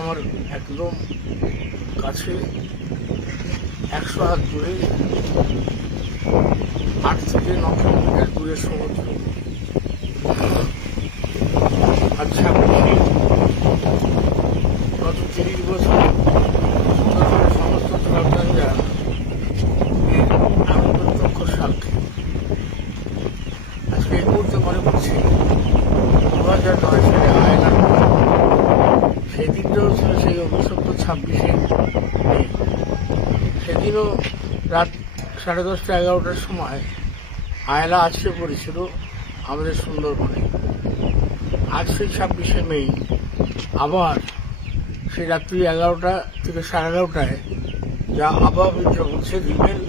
আমার একদম কাছে, একশো হাত দূরে, আট থেকে ন কিলোমিটার দূরে সমুদ্র আচ্ছা গত তিরিশ বছর সমস্ত ট্রাভেলাররা আমি প্রত্যক্ষ সাক্ষী। আজকে এই মুহূর্তে মনে পড়ছে, দু হাজার নয় দিনটাও ছিল সেই অভিশপ্ত ছাব্বিশে সেদিনও রাত সাড়ে দশটা এগারোটার সময় আয়লা আছড়ে পড়েছিল আমাদের সুন্দরবনে। আজ সেই ছাব্বিশে মে। আবার সেই রাত্রি এগারোটা থেকে সাড়ে এগারোটায় যা আবহাওয়া বিদ্যা বলছে রিমেল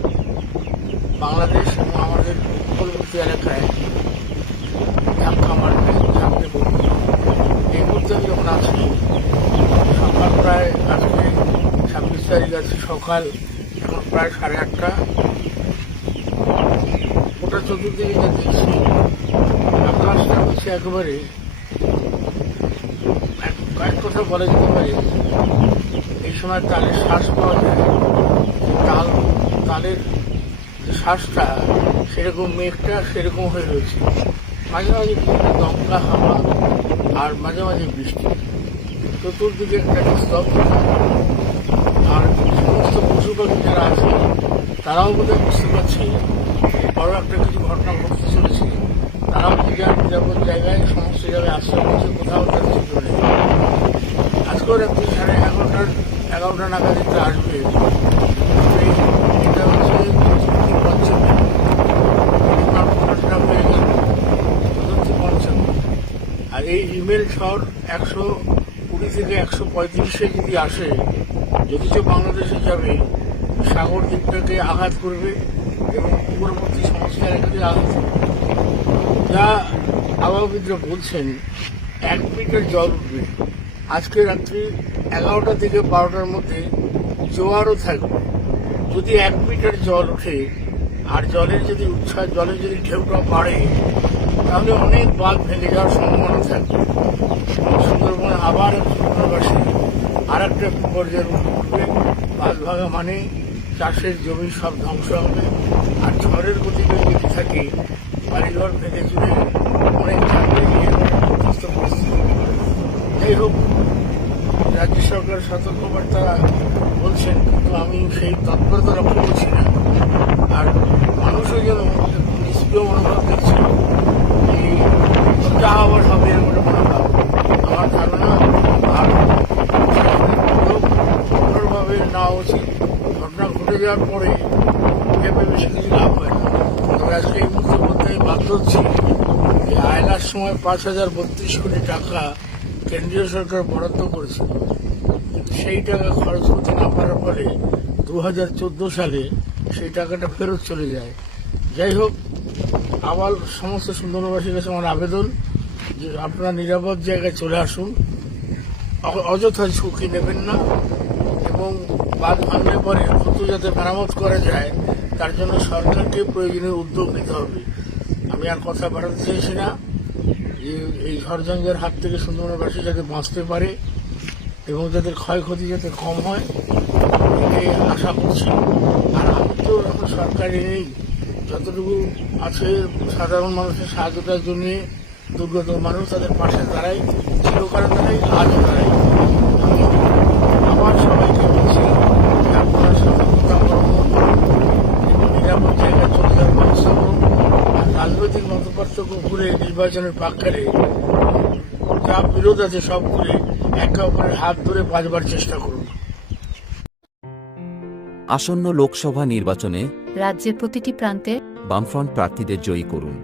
বাংলাদেশ এবং আমাদের উপকূলবর্তী এলাকায় ধাক্কা মারবে ঝাঁপড়ে পড়বে এই মুহূর্তে আমি যখন আছি সকাল প্রায় আজকে ছাব্বিশ তারিখ আছে সকাল প্রায় সাড়ে আটটা। ওটা চতুর্দিকে যা দেখছি আকাশটা হচ্ছে একেবারে এক- কথা বলা যেতে পারে, এই সময় তালের শ্বাস পাওয়া যায়। তাল তালের শ্বাসটা, সেরকম মেঘটা সেরকম হয়ে রয়েছে। মাঝে মাঝে দমকা হাওয়া আর মাঝে মাঝে বৃষ্টি। চতুর্দিকে একটা স্তব্ধতা আর সমস্ত পশু পাখি যারা আছে তারাও বোধহয় বুঝতে পারছে বড় একটা কিছু ঘটনা ঘটতে চলেছে। তারাও নিজের নিরাপদ জায়গায় সমস্ত জায়গায় আশ্রয় করছে কোথাও চিত্র নেই আজকেও রাত্রি সাড়ে এগারোটার, এগারোটা নাগাদ এটা আসবে আর এই ইমেল ঝড় একশো কুড়ি থেকে একশো পঁয়ত্রিশে যদি আসে, যদি সে বাংলাদেশে যাবে সাগর দ্বীপটাকে আঘাত করবে এবং পূর্ববর্তী সমস্ত এলাকাতে আঘাত যা আবহাওয়াবিদরা বলছেন, এক মিটার জল উঠবে। আজকে রাত্রি এগারোটা থেকে বারোটার মধ্যে জোয়ারও থাকবে। যদি এক মিটার জল ওঠে আর জলের যদি উচ্ছ্বাস, জলের যদি ঢেউটা বাড়ে, তাহলে অনেক বাঁধ ভেঙে যাওয়ার সম্ভাবনা থাকবে। সুন্দরবনে আবার সুন্দরবাসী আর একটা বিপর্যয়ের উঠবে। বাঁধ ভাঙা মানে চাষের জমি সব ধ্বংস হবে। আর ঝড়ের গতিতে যদি থাকে, বাড়িঘর ভেঙে চুড়ে অনেক চাকরি পরিস্থিতি যাই হোক, রাজ্য সরকার সতর্কবার্তা বলছেন, কিন্তু আমি সেই তৎপরতা লক্ষ্য করছি না আর মানুষও যেন একটু নিষ্ক্রিয় মনোভাব দেখছে এই যা আবার হবে এরকম একটা মনোভাব আমার ধারণা আর কঠোরভাবে নেওয়া উচিত যাওয়ার পরে ভেবে বেশি কিছু লাভ হয়। তবে আজকে এই মুহূর্তে বলতে বাধ্য হচ্ছি যে আয়নার সময় পাঁচ হাজার বত্রিশ কোটি টাকা কেন্দ্রীয় সরকার বরাদ্দ করেছিল কিন্তু সেই টাকা খরচ করতে না পারার ফলে দু হাজার চোদ্দ সালে সেই টাকাটা ফেরত চলে যায়। যাই হোক, আবার সমস্ত সুন্দরবাসীর কাছে আমার আবেদন যে আপনারা নিরাপদ জায়গায় চলে আসুন। অযথা ঝুঁকি নেবেন না। এবং বাঁধ ভাঙলে পরে দ্রুত যাতে মেরামত করা যায়, তার জন্য সরকারকে প্রয়োজনীয় উদ্যোগ নিতে হবে। আমি আর কথা বাড়াতে চাইছি না। যে এই ঝড়ঝঞ্ঝার হাত থেকে সুন্দরবনবাসী যাতে বাঁচতে পারে এবং যাদের ক্ষয়ক্ষতি যাতে কম হয় এটাই আশা করছি। আর আমি তো এখন সরকারি নেই। যতটুকু আছে সাধারণ মানুষের সাহায্যটার জন্য দুর্গত মানুষ তাদের পাশে দাঁড়াই চিরকাল দাঁড়াই আজও দাঁড়াই আমি আবার সবাইকে বলছি যে আপনারা সতর্কতা অবলম্বন করুন এবং নিরাপদ জায়গায় চলে যাওয়ার ব্যবস্থা করুন আর রাজনৈতিক মত পার্থক্য ভুলে নির্বাচনের পাক্কারে যা বিরোধ আছে সব করে একে অপরের হাত ধরে বাঁচবার চেষ্টা করুন। আসন্ন লোকসভা নির্বাচনে রাজ্যের প্রতিটি প্রান্তে বামফ্রন্ট প্রার্থীদের জয়ী করুন।